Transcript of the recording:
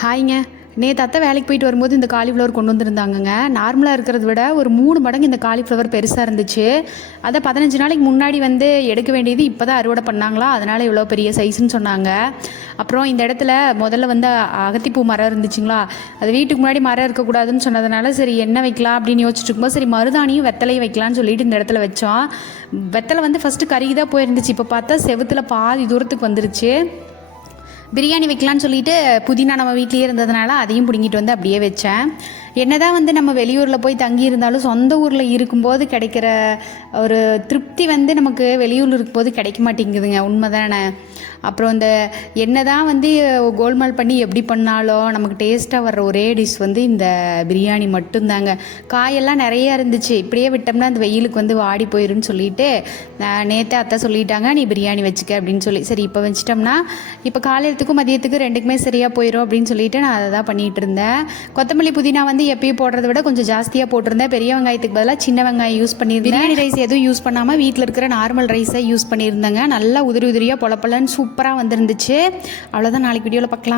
ஹாய்ங்க. நேத்து அத்தை வேலைக்கு போயிட்டு வரும்போது இந்த காலிஃப்ளவர் கொண்டு வந்திருந்தாங்கங்க. நார்மலா இருக்கிறத விட ஒரு 3 மடங்கு இந்த காலிஃப்ளவர் பெருசா இருந்துச்சு. அத 15 நாளைக்கு முன்னாடி வந்து எடுக்க வேண்டியது இப்ப தான் அறுவடை பண்ணாங்களா, அதனால இவ்வளோ பெரிய சைஸ்ன்னு சொன்னாங்க. அப்புறம் இந்த இடத்துல முதல்ல வந்து அகத்திப்பூ மரம் இருந்துச்சுங்களா, அது வீட்டுக்கு முன்னாடி மரம் இருக்கக்கூடாதுன்னு சொன்னதுனால சரி என்ன வைக்கலாம் அப்படின்னு யோசிச்சுட்டு இருக்கும்போது சரி மருதாணியும் வெத்தலையும் வைக்கலான்னு சொல்லிட்டு இந்த இடத்துல வச்சோம். வெத்தலை வந்து ஃபஸ்ட்டு கருகி தான் போயிருந்துச்சு. இப்போ பார்த்தா செவுத்துல பாதி தூரத்துக்கு வந்துருச்சு. பிரியாணி வைக்கலான்னு சொல்லிட்டு புதினா நம்ம வீட்லேயே இருந்ததுனால அதையும் பிடுங்கிட்டு வந்து அப்படியே வச்சேன். என்னதான் வந்து நம்ம வெளியூரில் போய் தங்கி இருந்தாலும் சொந்த ஊரில் இருக்கும்போது கிடைக்கிற ஒரு திருப்தி வந்து நமக்கு வெளியூரில் இருக்கும்போது கிடைக்க மாட்டேங்குதுங்க. உண்மை தானே? அப்புறம் இந்த என்னதான் வந்து கோல்மால் பண்ணி எப்படி பண்ணாலும் நமக்கு டேஸ்ட்டாக வர்ற ஒரே டிஷ் வந்து இந்த பிரியாணி மட்டும்தாங்க. காயெல்லாம் நிறையா இருந்துச்சு. இப்படியே விட்டோம்னா அந்த வெயிலுக்கு வந்து வாடி போயிருன்னு சொல்லிட்டு நேற்று அத்தை சொல்லிட்டாங்க நீ பிரியாணி வச்சுக்க அப்படின்னு சொல்லி. சரி இப்போ வச்சிட்டோம்னா இப்போ காலையத்துக்கும் மதியத்துக்கு ரெண்டுக்குமே சரியாக போயிடும் அப்படின்னு சொல்லிட்டு நான் அதை தான் பண்ணிகிட்டு இருந்தேன். கொத்தமல்லி புதினா வந்து எப்பயும் போடுறத விட கொஞ்சம் ஜாஸ்தியாக போட்டிருந்தேன். பெரிய வெங்காயத்துக்கு பதிலாக சின்ன வெங்காயம் யூஸ் பண்ணியிருந்தேன். பிரியாணி ரைஸ் எதுவும் யூஸ் பண்ணாமல் வீட்டில் இருக்கிற நார்மல் ரைஸை யூஸ் பண்ணியிருந்தேங்க. நல்லா உதிரி உதிரியாக பொலப்பலன்னு சூப்பராக வந்துருந்துச்சு. அவ்வளோதான். நாளைக்கு வீடியோவில் பார்க்கலாம்.